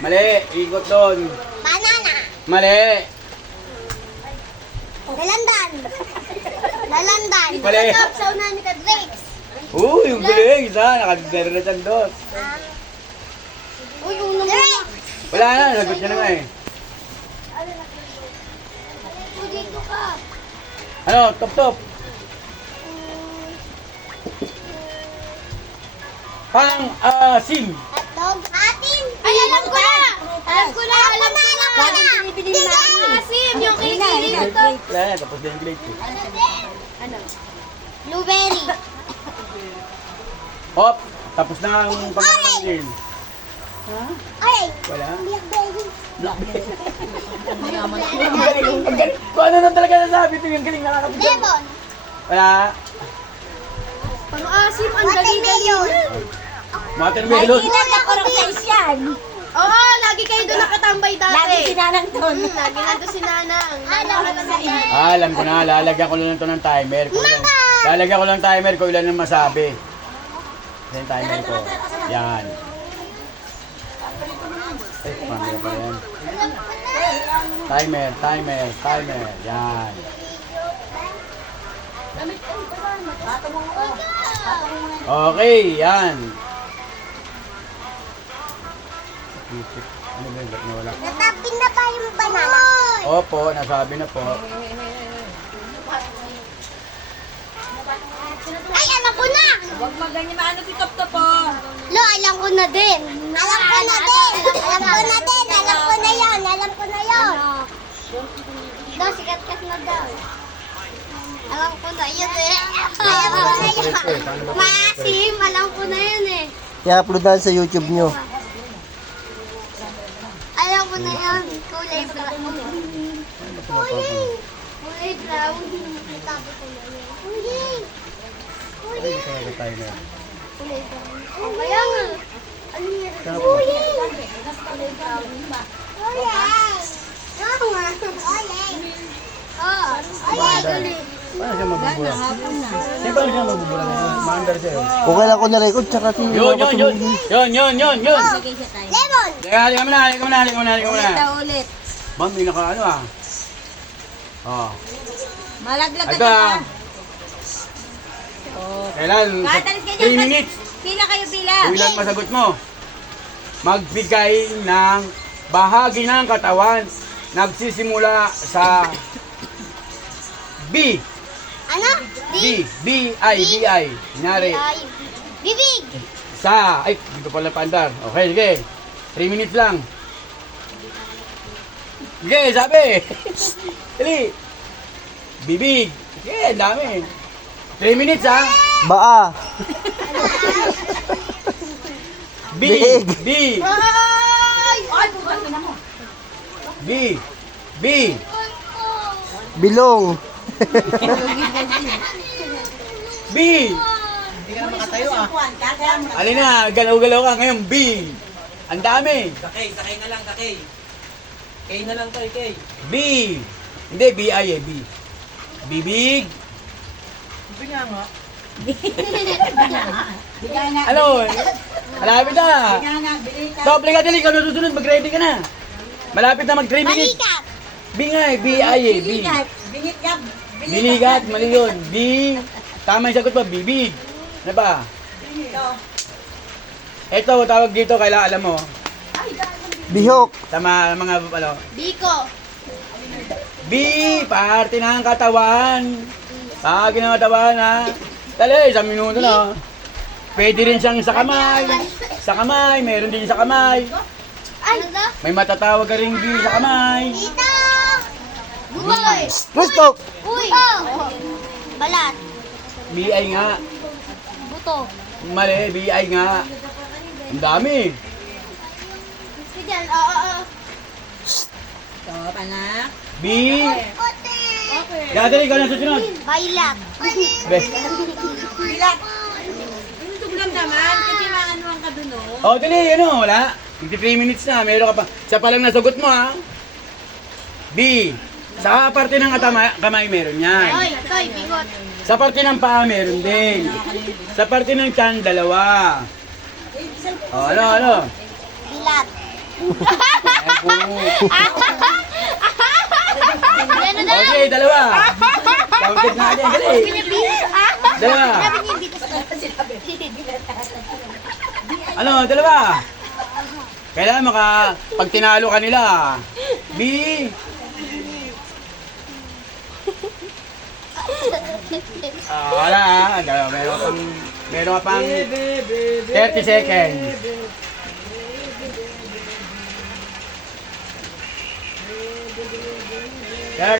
Mali. Ikot doon. Banana. Mali. Dalandan. Dalandan. Mali. Stop sa unahan ni Grapes. Yung galing. Isa. Nakadere ng dos. Uy, uno mo. Wala na. Nagot niya na nga eh. Dito ka. Ano? Top. Pang-asim. Hotdog. Atin. Ay, alam ko na. Alam ko na. Bakit binibili namin? Asim, yung kilikili na to. Wala na. Tapos na yung grade ko. Ano? Blueberry. Hop. Tapos na ang pag-asim. Ay, Wala. blackberry. Ang galing. Kung ano na talaga nasabi ito, yung galing nakakapit. Lemon. Wala. Pang-asim, ang dali-dali. Watermelon. Nakurang size yan. Oo, lagi kayo doon nakatambay dati. Lagi sinanang doon. Lagi nandun si Nanang. Alam ko na, lalagyan ko lang ito ng timer. Lalagyan ko lang timer kung ilan ang masabi. Yan yung timer ko. Yan. Ay, paano ba yan? Timer. Yan. Okay, yan. Ano ba yun? Ba't nawala? Natapin na ba yung banana? Opo, nasabi na po. Ay, alam ko na! Huwag maganyan maano si Top Top po. Lo, alam ko na din. Alam ko na din. Alam ko na din. Alam ko na yun. Alam ko na yun. Daw, sikat-kat na daw. Alam ko na yun eh. Alam ko na yun. Maasim, alam ko na yun eh. I-upload na sa YouTube nyo. Alam ko na yun. Kulay brown. Kulay brown. Tabi ko na yun. Kulay. Ay, ito na timer. Kulay brown. Oh, kaya nga. Ano yun? Kulay. Kulay brown ba? Kulay. Oo nga. Kulay. Oo. Kulay. Paano siya mabubula? Hindi paano siya mabubula ngayon? Maandar siya yun. Okay lang ko na-record, tsaka Yun. Lagay siya tayo. Lemon. Halika muna. Ito ulit. Ma'am, may naka-ano ah. Oh. Malaglag na Ito ah. ka. Oh. Kailan? Katalis ka 3 minutes. Pila kayo pila. Kung ilan masagot mo. Magbigay ng bahagi ng katawan. Nagsisimula sa B. Ano? B-I. Kunyari. Bibig. Ay, dito pala paandar. Okay, sige. 3 minutes lang. Sige, sabi. Dali. Bibig. Sige, dami. 3 minutes ha. Baa. B. Biig. B. Ay! Ay, bukas na mo. B. B. Bilong. B. Alin na, galaw-galaw ka ngayon. B. Ang dami. Sakay na lang, sakay. Kay na lang tayo, kay. B. Hindi, B-I eh, B. Bibig. Sabi nga nga. Bigay nga. Ano? Malapit na. Bigay nga, bili ka. Doble ka, dali. Ikaw nasusunod, mag-ready ka na. Malapit na mag-3 minutes. Balikat. B nga eh, B-I eh, B. Binigat. Binit ka. Biligat, mali yun. B. Tama yung sagot mo, bibig. Ano ba? Ito, tawag dito, kailangan alam mo. Bihok. Tama, mga ano. Biko. B, parte ng katawan. Bahagi ng katawan, ha? Dali, 1 minuto na. Pwede rin siyang sa kamay. Sa kamay, meron din sa kamay. Ay! Ano daw? May matatawag ka rin B sa kamay. Tita! Buboy! Gusto. Uy! Balat. B-I nga. Buto. Mali, B-I nga. Ang dami. Gusto dyan. Oo. Stop, anak. B. Kote! Dali, ikaw na susunod. Bailat. Be. Bila. Yung tuglam naman, kasi maanuhan ka dun, oh. Oh, dali, ano, wala. 53 minutes na, meron ka pa. Sa palang nasagot mo, ha? B. Sa parte ng kamay, meron yan. Oy, toy, bigot. Sa parte ng paa, meron din. Sa parte ng tiyan, 2. Oh, ano? Bilat. Yan na daw. Okay, dalawa. Counted natin. Dali. Dalawa. Ano, dalawa. Kailangan pag tinalo ka nila. B. Wala ah. Meron ka pang 30 seconds.